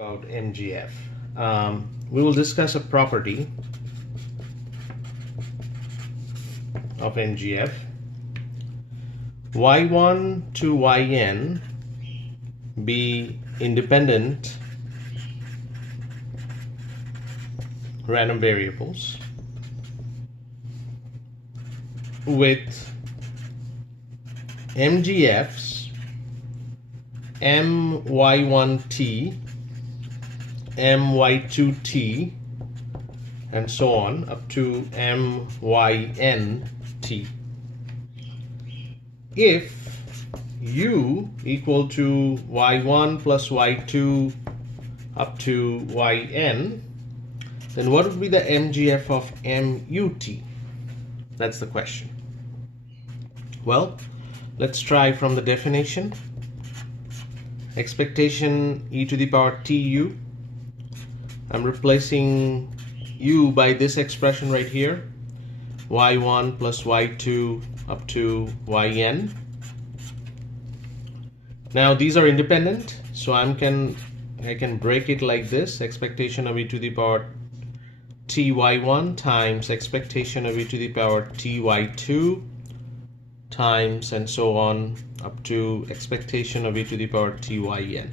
about MGF. We will discuss a property of MGF. Y1 to Yn be independent random variables with MGFs My1t, My2t, and so on up to Mynt if u equal to y1 plus y2 up to yn, then what would be the MGF of MUT? That's the question. Well, let's try from the definition. Expectation e to the power tu. I'm replacing u by this expression right here, y1 plus y2 up to yn. Now these are independent, so I can break it like this: expectation of e to the power ty1 times expectation of e to the power ty2 times and so on up to expectation of e to the power tyn.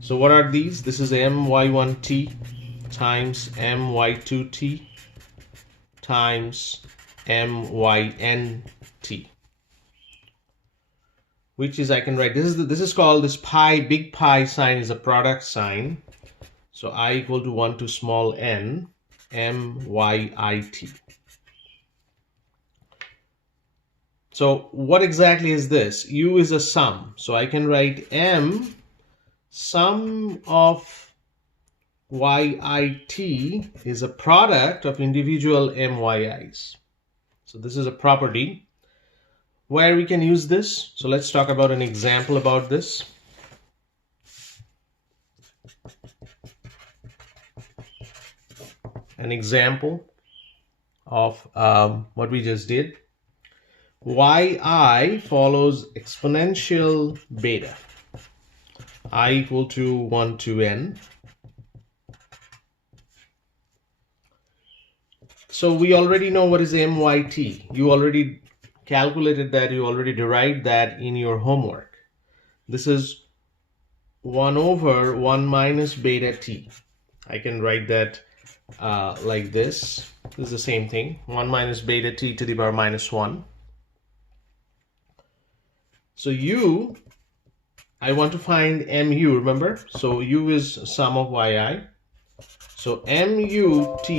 So what are these? This is my1t times my2t times mynt, which is, I can write, this is called, this pi, big pi sign is a product sign. So I equal to 1 to small n, myit. So what exactly is this? U is a sum. So I can write m sum of yit is a product of individual myis. So this is a property where we can use this. So let's talk about an example about this. An example of what we just did. yi follows exponential beta. I equal to 1 to n. So we already know what is myt. You already calculated that, you already derived that in your homework. This is 1 over 1 minus beta t. I can write that like this. This is the same thing, 1 minus beta t to the power minus 1. So u, I want to find mu, remember? So u is sum of yi. So mut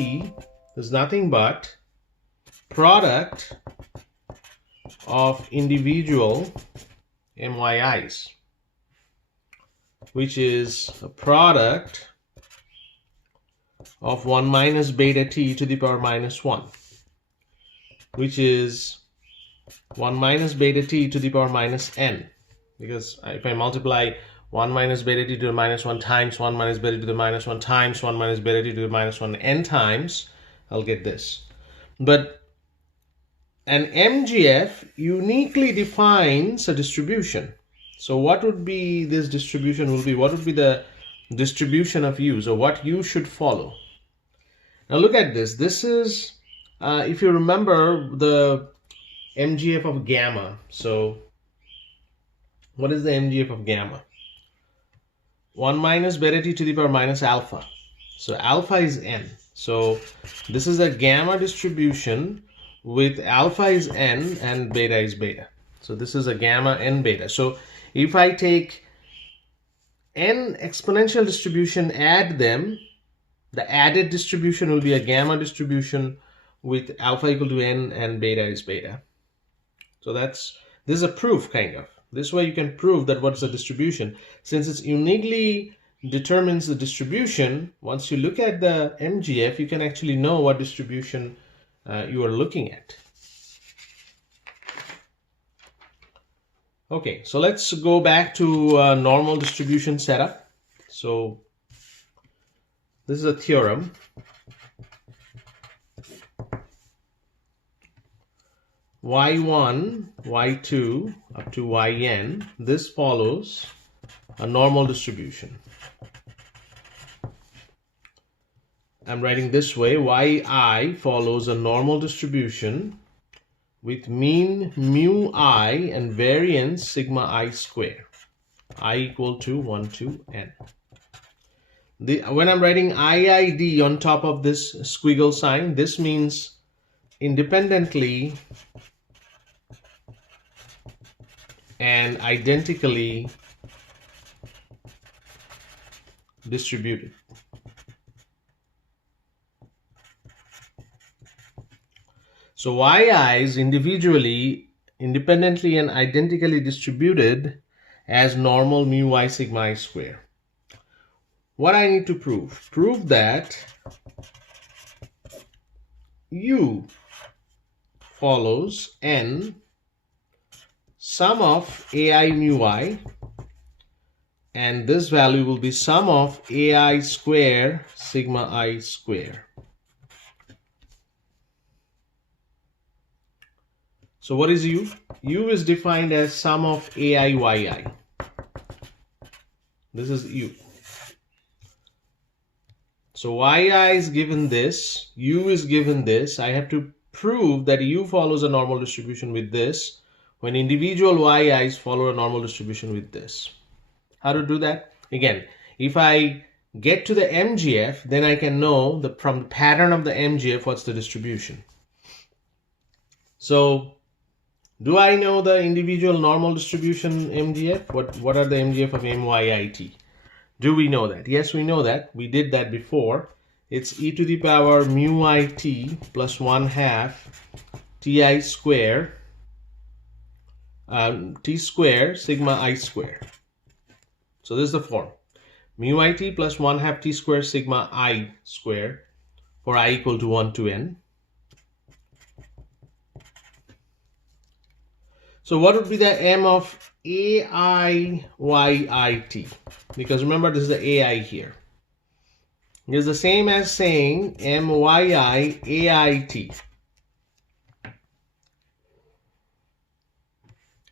is nothing but product of individual myis, which is a product of 1 minus beta t to the power minus 1, which is 1 minus beta t to the power minus n, because if I multiply 1 minus beta t to the minus 1 times 1 minus beta to the minus 1 times 1 minus beta t to the minus 1 n times, I'll get this. But an MGF uniquely defines a distribution. So what would be this distribution will be? What would be the distribution of u? So what u should follow? Now look at this. This is, if you remember, the MGF of gamma. So what is the MGF of gamma? 1 minus beta t to the power minus alpha. So alpha is n. So this is a gamma distribution with alpha is n and beta is beta. So this is a gamma and beta. So if I take n exponential distribution, add them, the added distribution will be a gamma distribution with alpha equal to n and beta is beta. So this is a proof, kind of. This way you can prove that what's the distribution. Since it uniquely determines the distribution, once you look at the MGF, you can actually know what distribution you are looking at. Okay, so let's go back to normal distribution setup. So this is a theorem. y1, y2 up to yn, this follows a normal distribution. I'm writing this way: yi follows a normal distribution with mean mu I and variance sigma I square, I equal to 1 to n. When I'm writing IID on top of this squiggle sign, this means independently and identically distributed. So yi is individually, independently and identically distributed as normal mu I sigma I square. What I need to prove? Prove that U follows n sum of ai mu I, and this value will be sum of ai square sigma I square. So what is U? U is defined as sum of ai yi. This is U. So yi is given this, U is given this. I have to prove that U follows a normal distribution with this when individual yi's follow a normal distribution with this. How to do that? Again, if I get to the MGF, then I can know from the pattern of the MGF what's the distribution. So do I know the individual normal distribution MGF? What are the MGF of MYIT? Do we know that? Yes, we know that. We did that before. It's e to the power mu IT plus 1/2 ti square t square sigma I square. So this is the form. Mu IT plus 1/2 t square sigma I square for I equal to 1 to n. So what would be the m of AIYIT? Because remember, this is the AI here. It is the same as saying MYI AIT.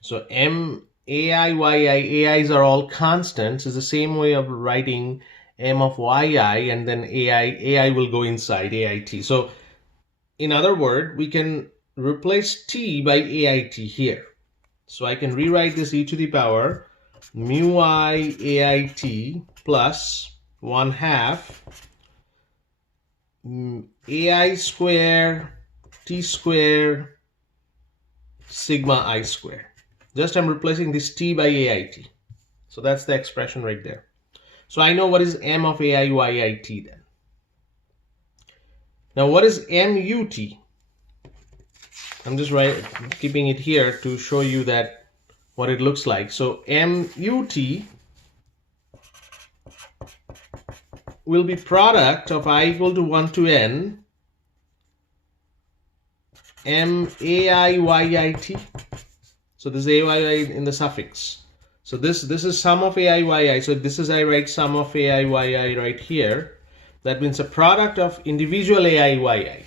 So AIYI's are all constants. It's the same way of writing m of yi, and then AI will go inside AIT. So in other words, we can replace t by AIT here. So I can rewrite this e to the power mu I AIT plus 1/2 AI square t square sigma I square. Just I'm replacing this t by AIT. So that's the expression right there. So I know what is m of AIYIT then. Now what is MUT? I'm just keeping it here to show you that what it looks like. So MUT will be product of I equal to 1 to n MAIYIT. So this is AIYI in the suffix. So this is sum of AIYI. So this is, I write sum of AIYI right here. That means a product of individual AIYI.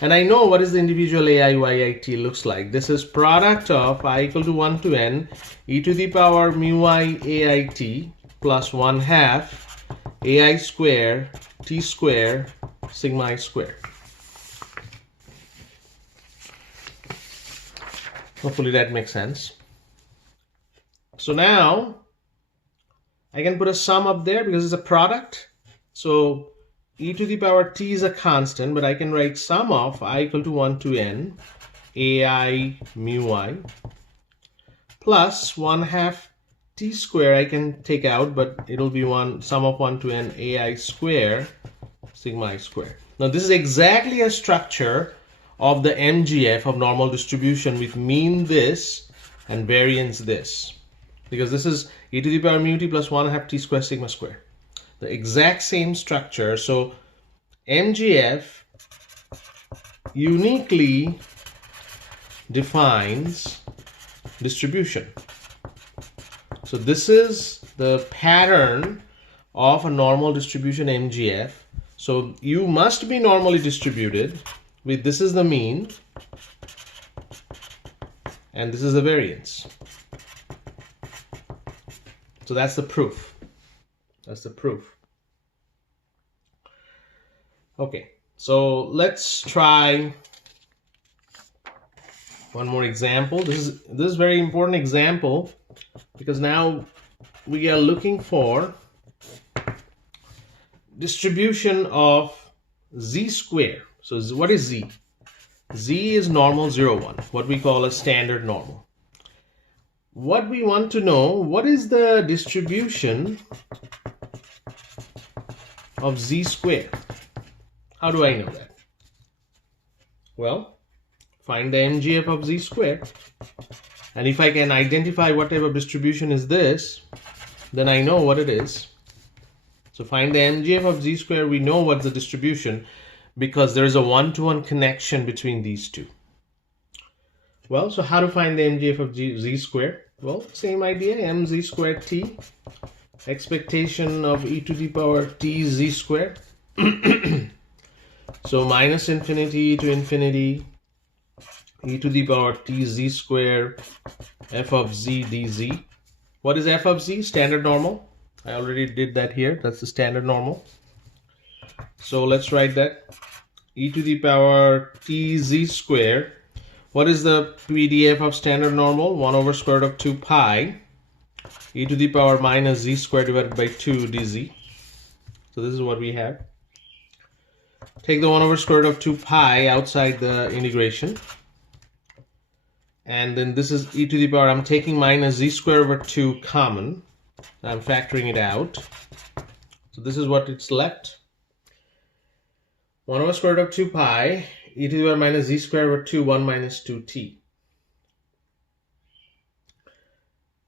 And I know what is the individual AIYIT looks like. This is product of I equal to 1 to n e to the power mu I AIT plus 1/2 AI square t square sigma I square. Hopefully that makes sense. So now I can put a sum up there because it's a product. So e to the power t is a constant, but I can write sum of I equal to 1 to n ai mu I plus 1/2 t square I can take out, but it'll be sum of 1 to n ai square sigma I square. Now this is exactly a structure of the MGF of normal distribution with mean this and variance this, because this is e to the power mu t plus 1/2 t square sigma square. The exact same structure. So MGF uniquely defines distribution. So this is the pattern of a normal distribution MGF. So you must be normally distributed with this is the mean and this is the variance. So that's the proof. That's the proof. Okay, so let's try one more example. This is very important example because now we are looking for distribution of z square. So what is z? Z is normal 0, 1, what we call a standard normal. What we want to know, what is the distribution of z square? How do I know that? Well, find the MGF of z square. And if I can identify what type of distribution is this, then I know what it is. So find the MGF of z square, we know what's the distribution because there is a one-to-one connection between these two. Well, so how to find the MGF of z square? Well, same idea, mz squared t, expectation of e to the power t z square. So minus infinity to infinity, e to the power t z square, f of z dz. What is f of z? Standard normal. I already did that here. That's the standard normal. So let's write that. E to the power t z square. What is the PDF of standard normal? 1 over square root of 2 pi e to the power minus z squared divided by 2 dz. So this is what we have. Take the 1 over square root of 2 pi outside the integration. And then this is e to the power, I'm taking minus z squared over 2 common. I'm factoring it out. So this is what it's left. 1 over square root of 2 pi e to the power minus z squared over 2, 1 minus 2t.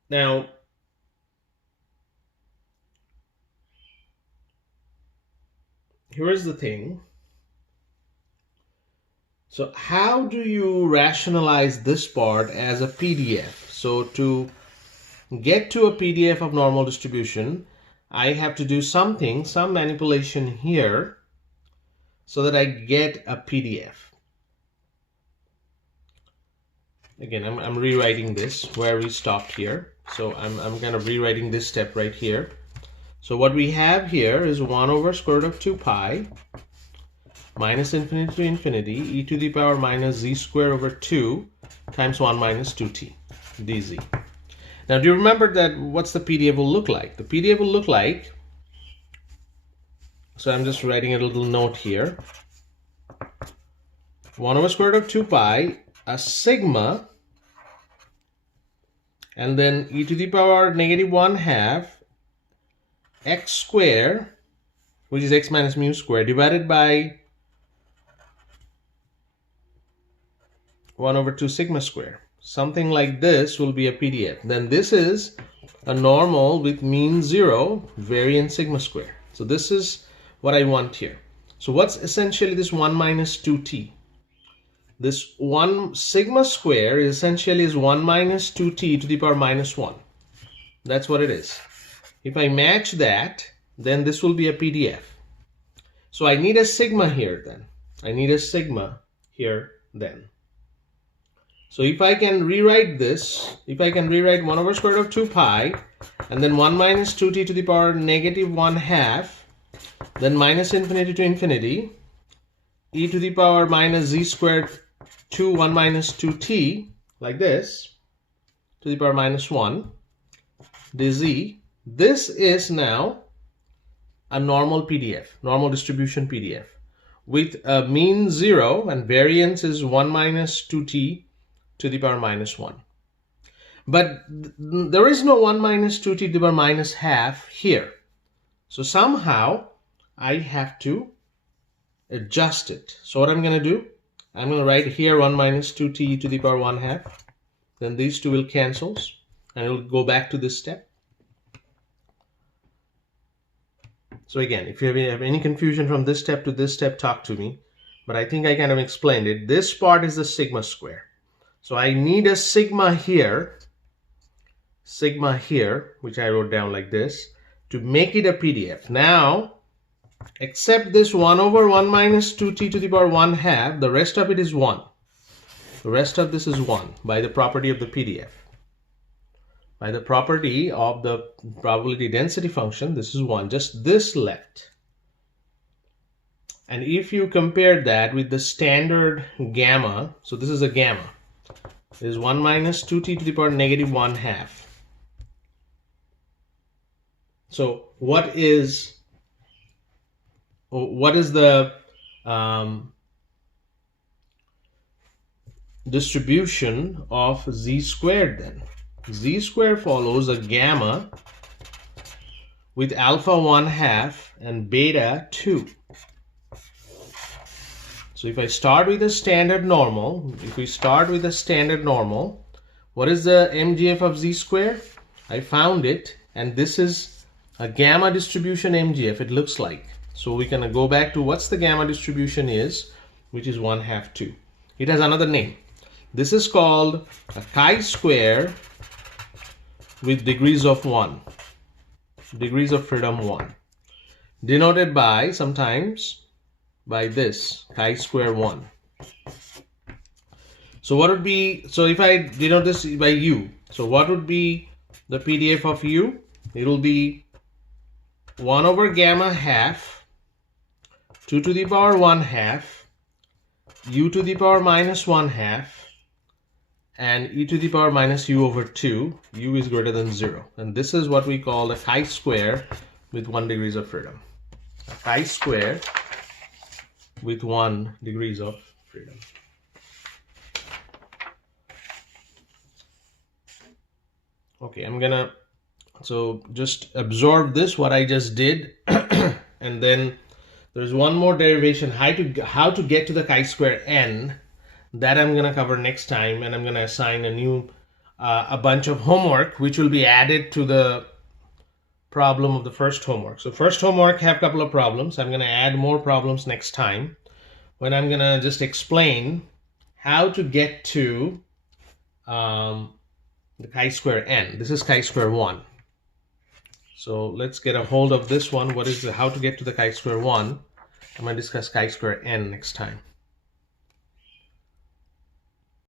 Now, here is the thing. So how do you rationalize this part as a PDF? So to get to a PDF of normal distribution, I have to do something, some manipulation here so that I get a PDF. Again, I'm rewriting this where we stopped here. So I'm kind of rewriting this step right here. So what we have here is 1 over square root of 2 pi minus infinity to infinity e to the power minus z squared over 2 times 1 minus 2t dz. Now do you remember that what's the PDF will look like? The PDF will look like, so I'm just writing a little note here. 1 over square root of 2 pi, a sigma, and then e to the power negative 1 half x squared, which is x minus mu squared, divided by 1 over 2 sigma squared. Something like this will be a PDF. Then this is a normal with mean 0, variance sigma squared. So this is what I want here. So what's essentially this 1 minus 2t? This 1 sigma square is essentially is 1 minus 2t to the power minus 1. That's what it is. If I match that, then this will be a PDF. So I need a sigma here then. I need a sigma here then. So if I can rewrite this, if I can rewrite 1 over square root of 2 pi, and then 1 minus 2t to the power negative 1 half, then minus infinity to infinity, e to the power minus z squared 2, 1 minus 2t, like this, to the power minus 1, dz. This is now a normal PDF, normal distribution PDF, with a mean 0 and variance is 1 minus 2t to the power minus 1. But there is no 1 minus 2t to the power minus half here. So somehow I have to adjust it. So what I'm going to do, I'm going to write here 1 minus 2t to the power 1 half. Then these two will cancel and it will go back to this step. So again, if you have any confusion from this step to this step, talk to me. But I think I kind of explained it. This part is the sigma square. So I need a sigma here, which I wrote down like this, to make it a PDF. Now, except this 1 over 1 minus 2t to the power 1 half, the rest of it is 1. The rest of this is 1 by the property of the PDF. by the property of the probability density function, this is 1, just this left. And if you compare that with the standard gamma, so this is a gamma, it is 1 minus 2t to the power negative 1/2. So what is the distribution of z squared then? Z squared follows a gamma with alpha 1/2 and beta 2. So if I start with a standard normal, what is the MGF of z squared? I found it, and this is a gamma distribution MGF, it looks like. So we can go back to what's the gamma distribution is, which is 1/2 2. It has another name. This is called a chi-square with degrees of 1, degrees of freedom 1, denoted by sometimes by this chi-square 1. So what would be, so if I denote this by u, so what would be the PDF of u? It will be 1 over gamma half 2 to the power 1/2 u to the power minus 1/2 and e to the power minus u over 2. U is greater than 0, and this is what we call the chi-square with 1 degrees of freedom. A chi-square with 1 degrees of freedom. Okay, I'm gonna so just absorb this, what I just did, and then there's one more derivation, how to get to the chi-square n, that I'm gonna cover next time, and I'm gonna assign a new a bunch of homework which will be added to the problem of the first homework. So first homework have a couple of problems. I'm gonna add more problems next time, when I'm gonna just explain how to get to the chi-square n. This is chi-square 1. So let's get a hold of this one. What is how to get to the chi-square 1? I'm going to discuss chi-square n next time.